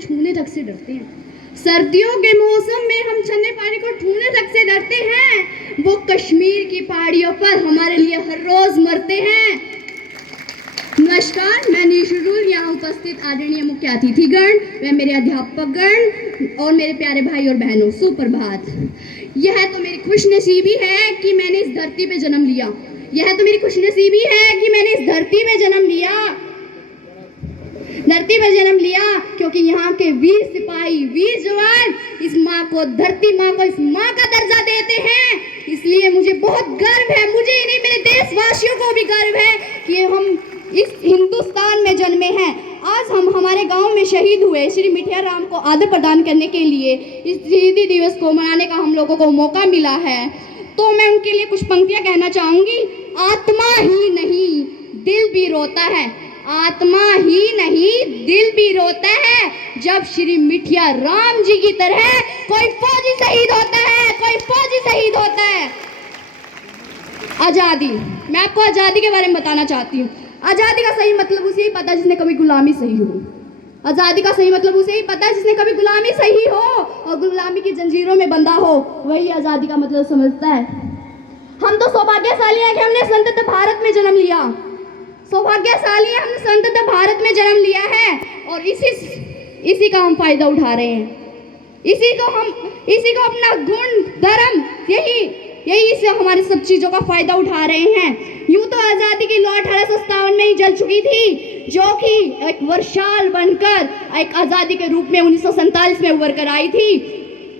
छूने तक से डरते हैं। सर्दियों के मौसम में हम ठंडे पानी को छूने तक से डरते हैं। वो कश्मीर की पहाड़ियों पर हमारे लिए हर रोज मरते हैं। नमस्कार, मैं निशुरुल, यहाँ उपस्थित आदरणीय मुख्य अतिथिगण, व मेरे अध्यापकगण और मेरे प्यारे भाई और बहनों, सुप्रभात। यह तो मेरी खुशनसीबी है कि मैंने इस धरती पे जन्म लिया। यह तो मेरी खुशनसीबी है कि मैंने इस धरती पे जन्म लिया, क्योंकि यहाँ के वीर सिपाही, वीर जवान इस माँ को, धरती माँ को, इस माँ का दर्जा देते हैं। इसलिए मुझे बहुत गर्व है, मुझे ही नहीं मेरे देशवासियों को भी गर्व है कि हम इस हिंदुस्तान में जन्मे हैं। आज हम हमारे गांव में शहीद हुए श्री मिठिया राम को आदर प्रदान करने के लिए इस शहीदी दिवस को मनाने का हम लोगों को मौका मिला है, तो मैं उनके लिए कुछ पंक्तियां कहना चाहूंगी। आत्मा ही नहीं दिल भी रोता है, आत्मा ही नहीं दिल भी रोता है, जब श्री मिठिया राम जी की तरह कोई फौजी शहीद होता है, कोई फौजी शहीद होता है। आज़ादी, मैं आपको आज़ादी के बारे में बताना चाहती हूँ। आज़ादी का सही मतलब उसे ही पता है जिसने कभी गुलामी सही हो। आज़ादी का सही मतलब उसे ही पता है जिसने कभी गुलामी सही हो और गुलामी की जंजीरों में बंधा हो, वही आज़ादी का मतलब समझता है। हम तो सौभाग्यशाली हैं कि हमने स्वतंत्र भारत में जन्म लिया। सौभाग्यशाली है, हमने स्वतंत्र भारत में जन्म लिया है और इसी का हम फायदा उठा रहे हैं। इसी को अपना गुण धर्म यही से हमारी सब चीज़ों का फायदा उठा रहे हैं। यूं तो आज़ादी की लौ 1857 में ही जल चुकी थी, जो कि एक वर्षाल बनकर एक आज़ादी के रूप में 1947 में उभर कर आई थी।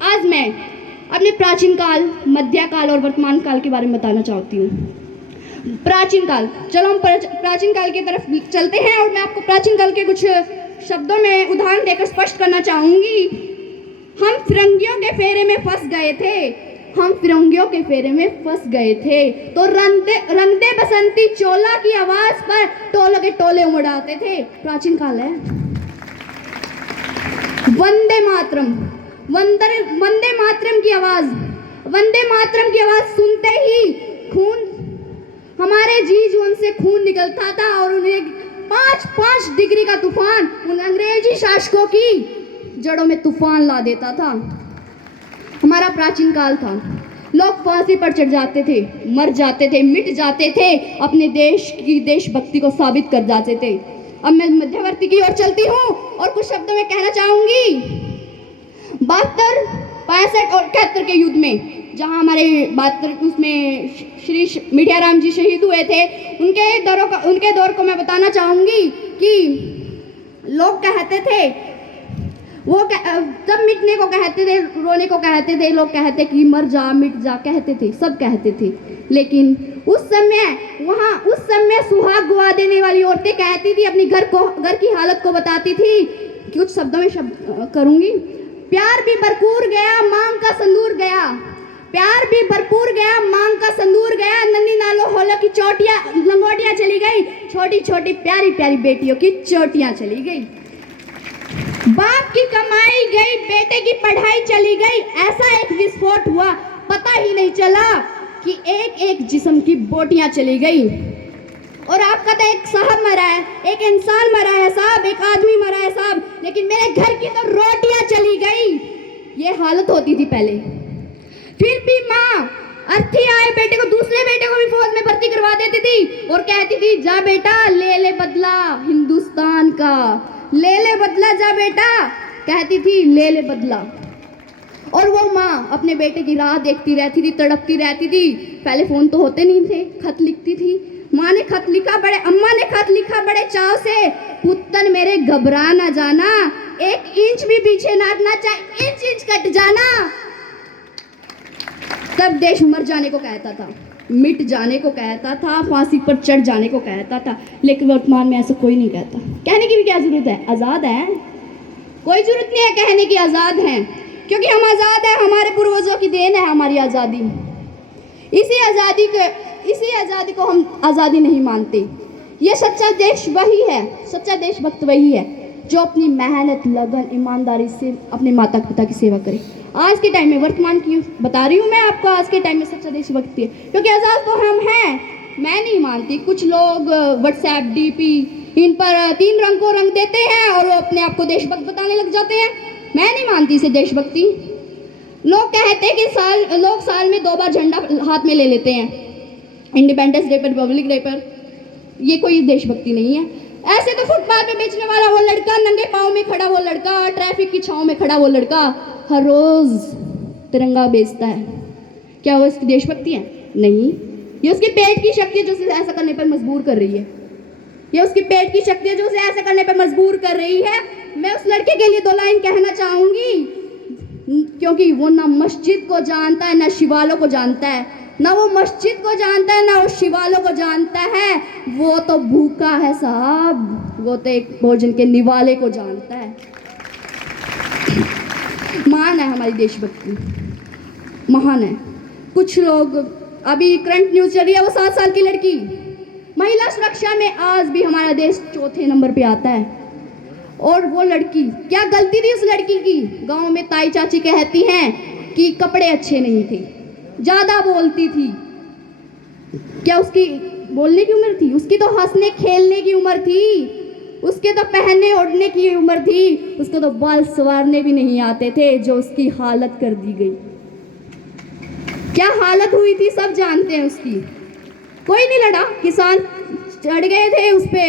आज मैं अपने प्राचीन काल, मध्य काल और वर्तमान काल के बारे में बताना चाहती हूँ। प्राचीन काल, चलो हम प्राचीन काल की तरफ चलते हैं और मैं आपको प्राचीन काल के कुछ शब्दों में उदाहरण देकर स्पष्ट करना चाहूँगी। हम फिरंगियों के फेरे में फंस गए थे, तो रंगदे बसंती चोला की आवाज पर टोलों के टोले उमड़ाते थे। प्राचीन काल है। वंदे मातरम की आवाज सुनते ही हमारे जी जुबान से खून निकलता था और उन्हें 5 डिग्री का तूफान उन अंग्रेजी शासकों की जड़ों में तूफान ला देता था। हमारा प्राचीन काल था। लोग फांसी पर चढ़ जाते थे, मर जाते थे, मिट जाते थे, अपने देश की देशभक्ति को साबित कर जाते थे। अब मैं मध्यवर्ती की ओर चलती हूँ और कुछ शब्दों में कहना चाहूंगी। 72, 65 और 71 के युद्ध में, जहाँ हमारे 72 उसमें श्री मिठिया राम जी शहीद हुए थे, उनके दौर को मैं बताना चाहूंगी कि लोग कहते थे, वो सब मिटने को कहते थे, रोने को कहते थे, लोग कहते कि मर जा, मिट जा, कहते थे, सब कहते थे। लेकिन उस समय सुहाग गुआ देने वाली औरतें कहती थी, अपनी घर की हालत को बताती थी। कुछ शब्दों में करूंगी। प्यार भी भरपूर गया, मांग का संदूर गया। प्यार भी भरपूर गया, मांग का संदूर गया। नन्ही नालों होलो की चोटियां, लंगोटियां चली गई, छोटी छोटी प्यारी प्यारी बेटियों की चोटियां चली गई। बाप की कमाई गई, बेटे की पढ़ाई चली गई। ऐसा एक विस्फोट हुआ, पता ही नहीं चला कि एक एक जिस्म की बोटियां चली गई। और आपका तो एक साहब मरा है, एक इंसान मरा है साहब, एक आदमी मरा है साहब, लेकिन मेरे घर की तो रोटियां चली गई। ये हालत होती थी पहले। फिर भी माँ अर्थी आए बेटे को, दूसरे बेटे को भी फौज में भर्ती करवा देती थी और कहती थी, जा बेटा ले बदला हिंदुस्तान का, ले बदला, जा बेटा, कहती थी, ले बदला। और वो माँ अपने बेटे की राह देखती रहती थी, तड़पती रहती थी। पहले फोन तो होते नहीं थे, खत लिखती थी। अम्मा ने खत लिखा बड़े चाव से, पुत्तन मेरे घबरा ना जाना, 1 इंच भी पीछे ना हटना, चाहे इंच कट जाना। तब देश मर जाने को कहता था, मिट जाने को कहता था, फांसी पर चढ़ जाने को कहता था। लेकिन वर्तमान में ऐसा कोई नहीं कहता। कहने की भी क्या जरूरत है, आज़ाद है, कोई जरूरत नहीं है कहने की आज़ाद हैं, क्योंकि हम आज़ाद हैं। हमारे पूर्वजों की देन है हमारी आज़ादी। इसी आज़ादी को हम आज़ादी नहीं मानते। ये सच्चा देश वही है, सच्चा देशभक्त वही है जो अपनी मेहनत, लगन, ईमानदारी से अपने माता पिता की सेवा करे। आज के टाइम में, वर्तमान की बता रही हूँ मैं आपको, आज के टाइम में सच्चा देशभक्ति है, क्योंकि आज़ाद तो हम हैं। मैं नहीं मानती। कुछ लोग व्हाट्सएप, डीपी इन पर 3 रंग को रंग देते हैं और वो अपने आप को देशभक्त बताने लग जाते हैं। मैं नहीं मानती इसे देशभक्ति। लोग कहते हैं कि लोग साल में 2 बार झंडा हाथ में ले लेते हैं, इंडिपेंडेंस डे पर, रिपब्लिक डे पर। ये कोई देशभक्ति नहीं है। ऐसे तो फुटपाथ पे बेचने वाला वो लड़का, नंगे पाँव में खड़ा वो लड़का, ट्रैफिक की छांव में खड़ा वो लड़का हर रोज तिरंगा बेचता है। क्या वो इसकी देशभक्ति है? नहीं। ये उसके पेट की शक्ति है जो उसे ऐसा करने पर मजबूर कर रही है। ये उसकी पेट की शक्ति है जो उसे ऐसा करने पर मजबूर कर रही है। मैं उस लड़के के लिए 2 लाइन कहना चाहूंगी, क्योंकि वो ना मस्जिद को जानता है ना शिवालों को जानता है, ना वो मस्जिद को जानता है ना वो शिवालों को जानता है। वो तो भूखा है साहब, वो तो एक भोजन के निवाले को जानता है। महान है हमारी देशभक्ति, महान है। कुछ लोग, अभी करंट न्यूज़ चल रही है, वो 7 साल की लड़की, महिला सुरक्षा में आज भी हमारा देश 4थे नंबर पे आता है। और वो लड़की, क्या गलती थी उस लड़की की? गांव में ताई चाची कहती हैं कि कपड़े अच्छे नहीं थे, ज़्यादा बोलती थी। क्या उसकी बोलने की उम्र थी? उसकी तो हंसने खेलने की उम्र थी, उसके तो पहनने ओढ़ने की उम्र थी, उसको तो बाल संवारने भी नहीं आते थे, जो उसकी हालत कर दी गई। क्या हालत हुई थी सब जानते हैं उसकी। कोई नहीं लड़ा, किसान चढ़ गए थे उस पे,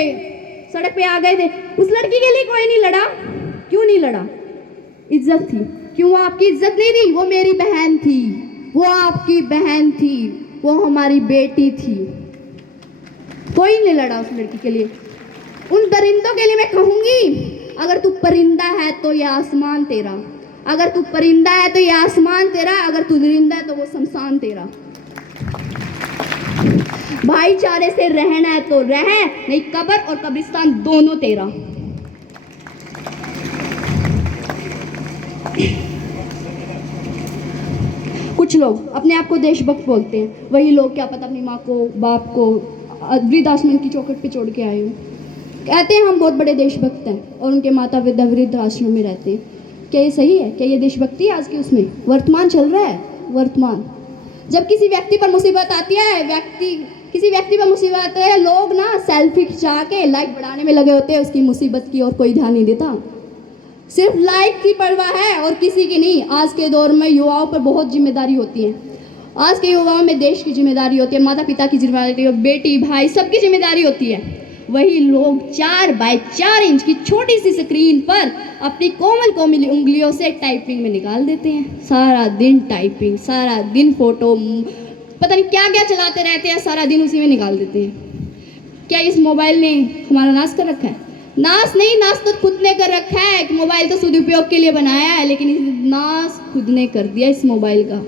सड़क पे आ गए थे, उस लड़की के लिए कोई नहीं लड़ा। क्यों नहीं लड़ा? इज्जत थी। क्यों? वो आपकी इज्जत नहीं थी, वो मेरी बहन थी, वो आपकी बहन थी, वो हमारी बेटी थी। कोई नहीं लड़ा उस लड़की के लिए। उन दरिंदों के लिए मैं कहूंगी, अगर तू परिंदा है तो ये आसमान तेरा, अगर तू परिंदा है तो ये आसमान तेरा, अगर तू दरिंदा है तो वो शमशान तेरा। भाईचारे से रहना है तो रह, नहीं कब्र और कब्रिस्तान दोनों तेरा। कुछ लोग अपने आप को देशभक्त बोलते हैं, वही लोग क्या पता अपनी माँ को, बाप को वृद्धाश्रम की चौखट पे छोड़ के आए हो। कहते हैं हम बहुत बड़े देशभक्त हैं और उनके माता पिता वृद्धाश्रम में रहते हैं। क्या ये सही है? क्या ये देशभक्ति है? आज की उसमें वर्तमान चल रहा है, वर्तमान। जब किसी व्यक्ति पर मुसीबत आती है, किसी व्यक्ति पर मुसीबत आती है, लोग ना सेल्फी खिंचा के लाइक बढ़ाने में लगे होते हैं उसकी मुसीबत की, और कोई ध्यान नहीं देता। सिर्फ लाइक की परवाह है और किसी की नहीं। आज के दौर में युवाओं पर बहुत जिम्मेदारी होती है। आज के युवाओं में देश की जिम्मेदारी होती है, माता पिता की जिम्मेदारी होती है, बेटी भाई सबकी जिम्मेदारी होती है। वही लोग 4 बाय 4 इंच की छोटी सी स्क्रीन पर अपनी कोमल कोमल उंगलियों से टाइपिंग में निकाल देते हैं। सारा दिन टाइपिंग, सारा दिन फोटो, पता नहीं क्या क्या चलाते रहते हैं, सारा दिन उसी में निकाल देते हैं। क्या इस मोबाइल ने हमारा नाश कर रखा है? नाश नहीं, नाश तो खुद ने कर रखा है। मोबाइल तो सदुपयोग के लिए बनाया है, लेकिन नाश खुद ने कर दिया इस मोबाइल का।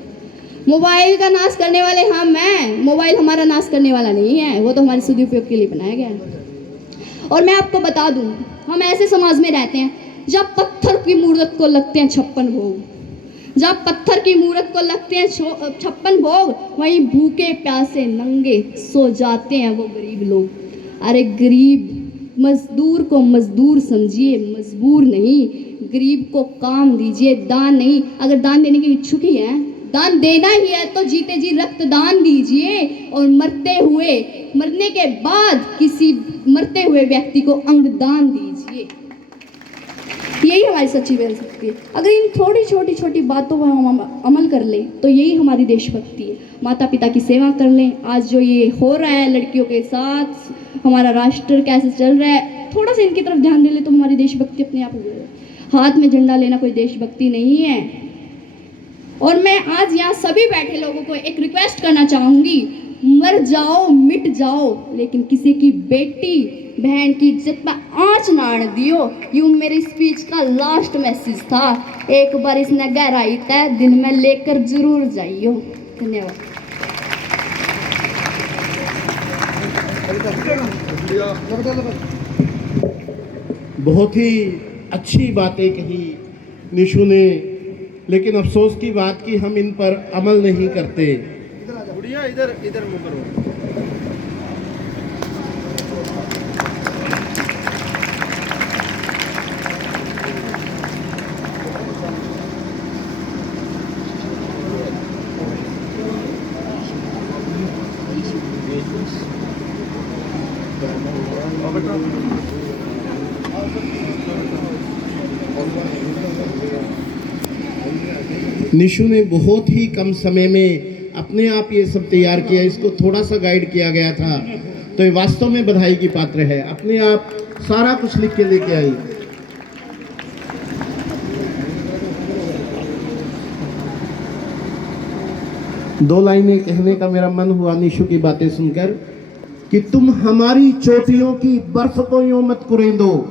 मोबाइल का नाश करने वाले हम हैं, मोबाइल हमारा नाश करने वाला नहीं है, वो तो हमारे सदुपयोग के लिए बनाया गया है। और मैं आपको बता दूं, हम ऐसे समाज में रहते हैं जब पत्थर की मूर्त को लगते हैं 56 भोग, जब पत्थर की मूर्त को लगते हैं 56 भोग, वहीं भूखे प्यासे नंगे सो जाते हैं वो गरीब लोग। अरे गरीब मजदूर को मजदूर समझिए, मजबूर नहीं। गरीब को काम दीजिए, दान नहीं। अगर दान देने के इच्छुक ही हैं, दान देना ही है तो जीते जी रक्तदान दीजिए, और मरने के बाद किसी मरते हुए व्यक्ति को अंगदान दीजिए। यही हमारी सच्ची देशभक्ति है। अगर इन थोड़ी छोटी बातों पर हम अमल कर लें तो यही हमारी देशभक्ति है। माता पिता की सेवा कर लें। आज जो ये हो रहा है लड़कियों के साथ, हमारा राष्ट्र कैसे चल रहा है, थोड़ा सा इनकी तरफ ध्यान दे ले तो हमारी देशभक्ति अपने आप हो जाएगी। हाथ में झंडा लेना कोई देशभक्ति नहीं है। और मैं आज यहाँ सभी बैठे लोगों को एक रिक्वेस्ट करना चाहूँगी, मर जाओ मिट जाओ, लेकिन किसी की बेटी बहन की इज्जत पर आँच ना आने दियो। यूँ मेरी स्पीच का लास्ट मैसेज था। एक बार इसने गहराई तय दिन में लेकर जरूर जाइयो। धन्यवाद। बहुत ही अच्छी बातें कही निशु ने, लेकिन अफसोस की बात कि हम इन पर अमल नहीं करते। गुड़िया इधर इधर मुंह करो। बेटा निशु ने बहुत ही कम समय में अपने आप ये सब तैयार किया, इसको थोड़ा सा गाइड किया गया था, तो ये वास्तव में बधाई की पात्र है। अपने आप सारा कुछ लिख के लेके आई। दो लाइनें कहने का मेरा मन हुआ निशु की बातें सुनकर कि तुम हमारी चोटियों की बर्फ को यूं मत कुरें दो,